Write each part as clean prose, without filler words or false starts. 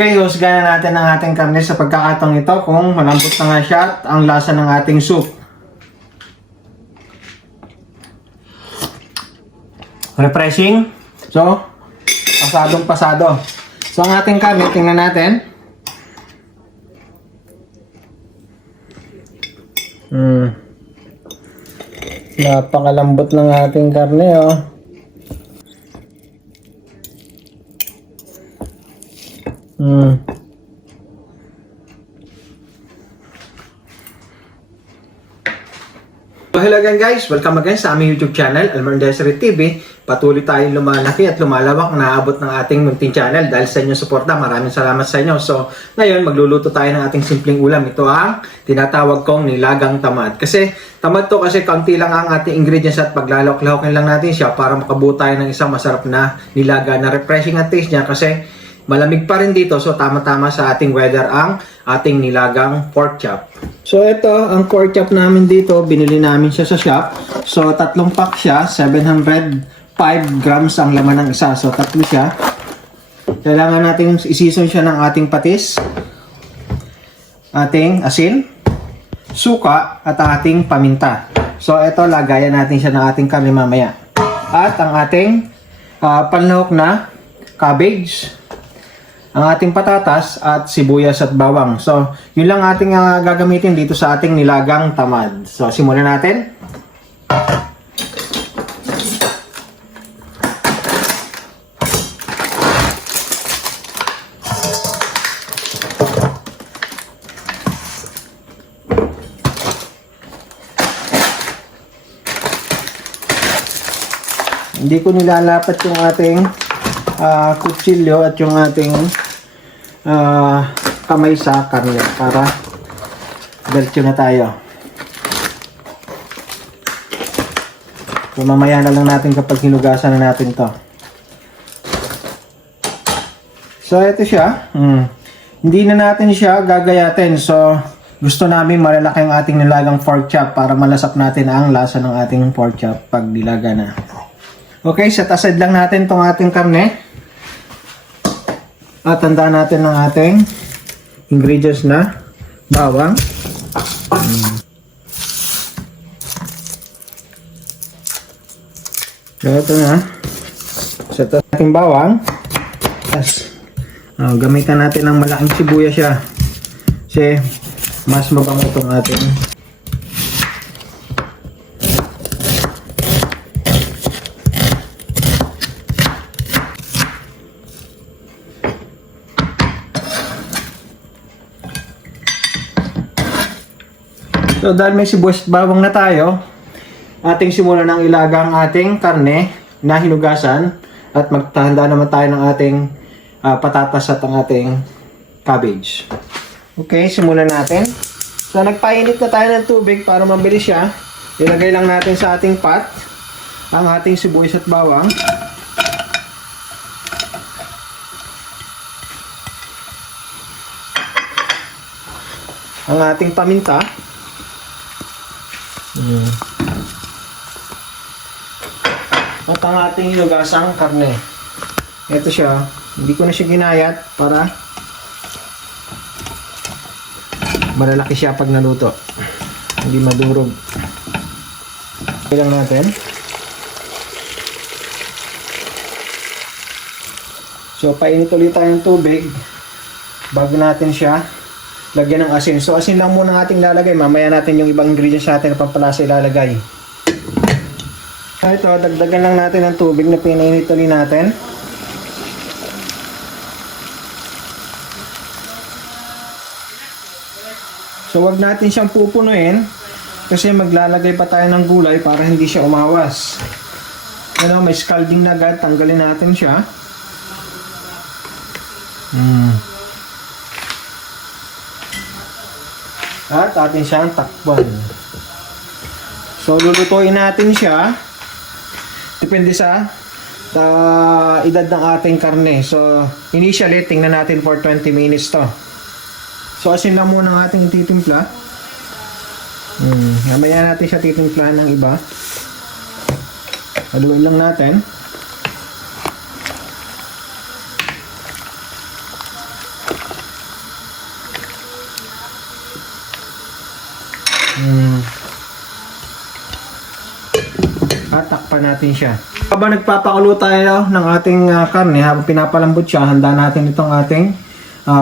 Okay, husgahan na natin ang ating karne sa pagkakataong ito kung malambot na nga siya at ang lasa ng ating soup. Refreshing. So, pasadong pasado. So, ang ating karne, tingnan natin. Napakalambot ng ating karne, oh. So hello again guys, welcome again sa aming YouTube channel, Almar Deseret TV. Patuloy tayong lumalaki at lumalawak, naabot ng ating munting channel dahil sa inyong suporta. Maraming salamat sa inyo. So ngayon magluluto tayo ng ating simpleng ulam. Ito ang tinatawag kong nilagang tamad. Kasi tamad to kasi kaunti lang ang ating ingredients at paglalawak-lawakin lang natin siya para makabuo tayo ng isang masarap na nilaga na refreshing ang taste niya kasi malamig pa rin dito, so tama-tama sa ating weather ang ating nilagang pork chop. So ito, ang pork chop namin dito, binili namin siya sa shop. So 3 pack siya, 705 grams ang laman ng isa. So 3 siya. Kailangan natin i-season siya ng ating patis, ating asin, suka, at ating paminta. So ito, lagayan natin siya ng ating karne mamaya. At ang ating panlahok na cabbage, ang ating patatas at sibuyas at bawang. So, yun lang ating gagamitin dito sa ating nilagang tamad. So, simulan natin. Hindi ko nilalapat yung ating kutsilyo at yung ating kamay sa karne para diretso na tayo. So mamaya na lang natin kapag hinugasan na natin to. So ito siya. Hindi na natin siya gagayatin. So gusto namin malalaki ang ating nilagang pork chop para malasap natin ang lasa ng ating pork chop pag nilaga na. Okay, set aside lang natin tong ating karne. At tandaan natin ang ating ingredients na bawang. Ito na. Set natin bawang. Yes. Gamitan natin ng malaking sibuyas siya. Kasi mas mabango itong ating So dahil may sibuyas at bawang na tayo, ating simulan ng ilaga ang ating karne na hinugasan at magtahanda naman tayo ng ating patatas at ang ating cabbage. Okay, simulan natin. So nagpainit na tayo ng tubig para mabilis siya. Ilagay lang natin sa ating pot ang ating sibuyas at bawang. Ang ating paminta. At ang ating hinugasang karne. Ito siya. Hindi ko na siya ginayat para malalaki siya pag naluto. Hindi madurog. Ilang natin. So, painit ulit tayo ng tubig bago natin siya lagyan ng asin. So, asin lang muna ating lalagay. Mamaya natin yung ibang ingredients natin na pampalasa ilalagay. So, ito, dagdagan lang natin ng tubig na pinainit ulit natin. So, wag natin siyang pupunuin kasi maglalagay pa tayo ng gulay para hindi siya umawas. Ano, may scalding na agad. Tanggalin natin siya. At atin siyang takpan. So lulutuin natin siya. Depende sa edad ng ating karne. So initially tingnan natin for 20 minutes to. So asin lang muna ang ating titimpla. Mamaya natin siya titimplahan ng iba. Haluin lang natin. at takpan natin siya. Habang nagpapakulo tayo ng ating karne, habang pinapalambot siya, handa natin itong ating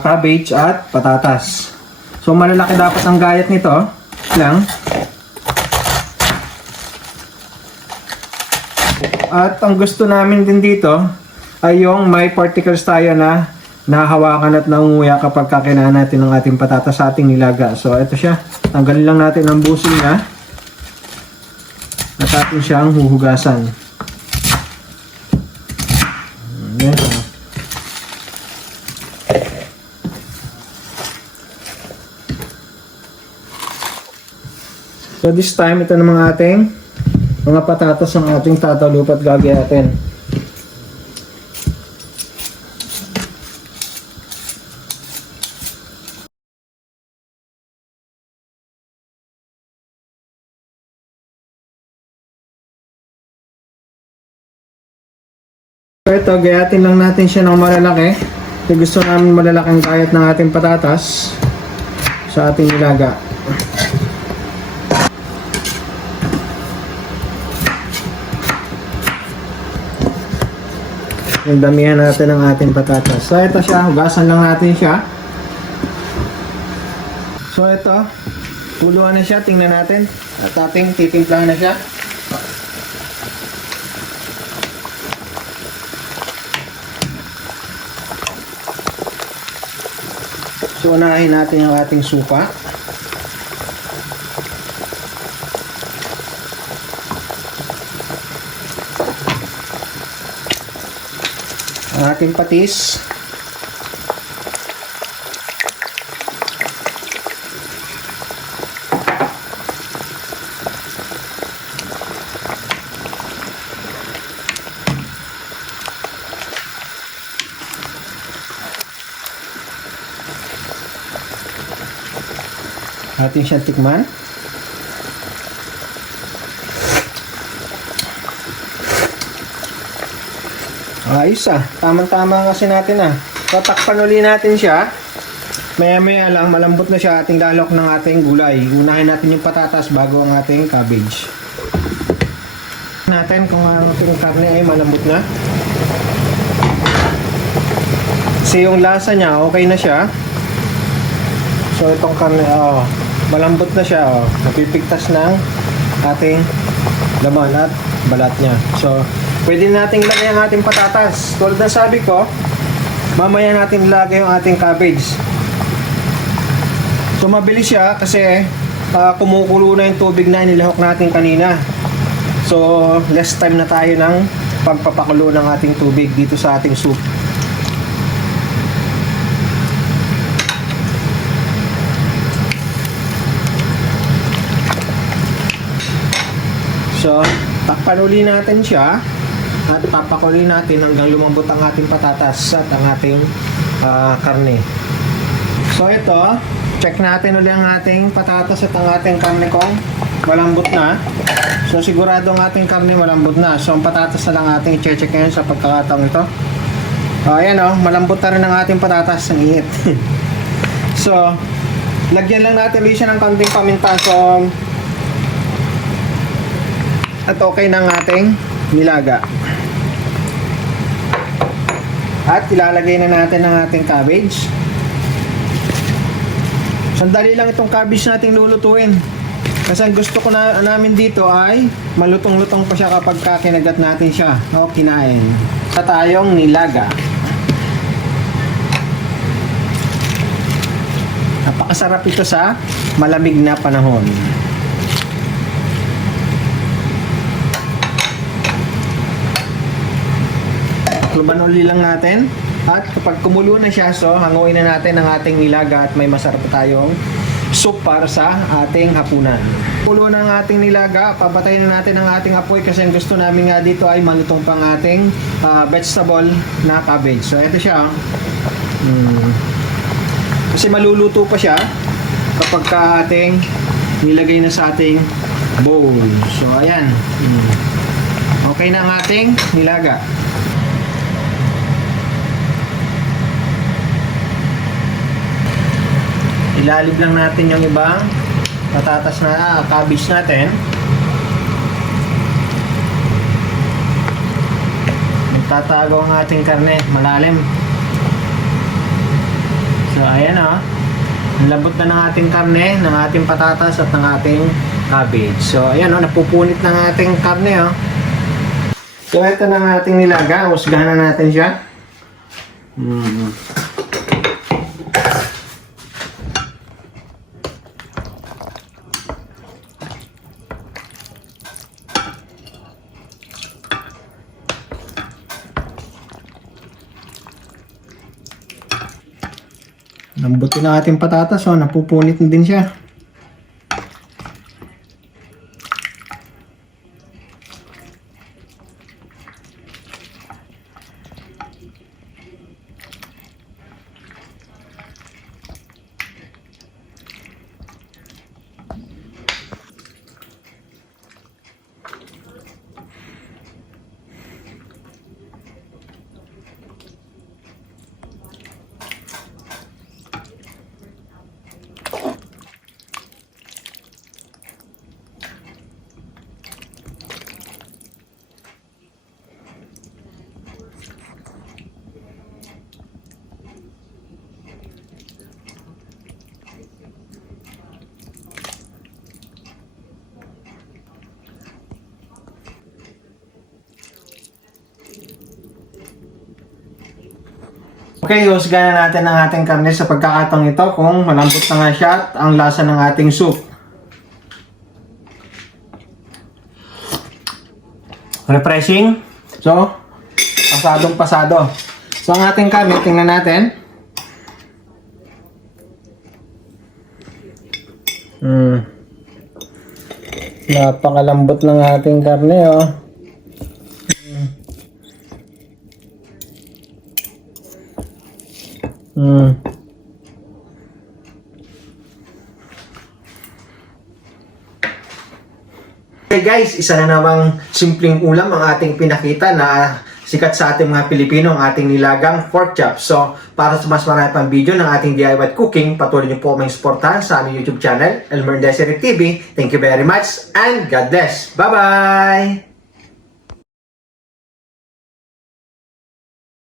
cabbage at patatas. So malalaki dapat ang gayat nito lang. At ang gusto namin din dito ay yung may particles tayo na nahawakan at naunguya kapag kakinain natin ng ating patatas sa ating nilaga. So ito siya, tanggalin lang natin ang busil niya at atin siyang huhugasan. Ayan. So this time, ito na mga ating mga patatas ang ating tatalup at gagayatin. So ito, gayatin lang natin siya ng malalaki. So gusto namin malalaking gayat ng ating patatas sa ating nilaga. Yung damihan natin ng ating patatas. So ito siya, hugasan lang natin siya. So ito, kuluan na siya, tingnan natin. At ating titimplahan na siya. So unahin natin ang ating suka. Ang ating patis. Ating siyang tikman. Ayos tamang-tama kasi natin Tatakpan uli natin siya. Maya-maya lang, malambot na siya ating lalok ng ating gulay. Unahin natin yung patatas bago ang ating cabbage. Natin kung ang ating karne ay malambot na. Kasi yung lasa niya, okay na siya. So itong karne, malambot na siya. Napipigtas ng ating laman at balat niya. So pwede nating lagay ang ating patatas. Tulad na sabi ko, mamaya natin lagay yung ating cabbage. So mabilis siya kasi kumukulo na yung tubig na nilahok natin kanina. So less time na tayo ng pagpapakulo ng ating tubig dito sa ating soup. So takpan uli natin siya at papakuloy natin hanggang lumambot ang ating patatas at ang ating karne. So ito, check natin uli ang ating patatas at ang ating karne kung malambot na. So sigurado ang ating karne malambot na. So ang patatas na lang ating i-check ngayon sa pagkakataong ito. Ayan malambot na rin ang ating patatas. Ang init. So lagyan lang natin ulit siya ng konting paminta. So at okay na ang ating nilaga. At ilalagay na natin ang ating cabbage. Sandali lang itong cabbage nating lulutuin. Kasi ang gusto ko namin dito ay malutong-lutong pa siya kapag kinagat natin siya o kinain. Sa tayong nilaga. Napakasarap ito sa malamig na panahon. Takluban uli lang natin. At kapag kumulo na siya, so hanguin na natin ang ating nilaga at may masarap tayong soup para sa ating hapunan. Kumulo na ang ating nilaga, papatayin na natin ang ating apoy kasi ang gusto namin nga dito ay malutong pang ating vegetable na cabbage. So ito siya. Kasi maluluto pa siya kapag ating nilagay na sa ating bowl. So ayan. Okay na ang ating nilaga. Ilalib lang natin yung ibang patatas na cabbage natin. tatago ang ating karne, malalim. So ayan o. Ang lambot na ng ating karne, ng ating patatas at ng ating cabbage. So ayan o, napupunit ng ating karne o. So ito na ang ating nilaga. Husgahan na natin siya. Lambutin na ating patatas, oh, napupunit na din siya. Okay, husgahan na natin ang ating karne sa pagkakataong ito kung malambot na nga siya at ang lasa ng ating soup. Refreshing. So, pasadong pasado. So, ang ating karne, tingnan natin. Napakalambot ng ating karne, oh. Okay guys, isa na namang simpleng ulam ang ating pinakita na sikat sa ating mga Pilipino, ang ating nilagang pork chop. So, para sa mas marami pang video ng ating DIY at cooking, patuloy niyo po kaming suportahan sa aming YouTube channel, Elmer Desiree TV. Thank you very much and God bless. Bye-bye!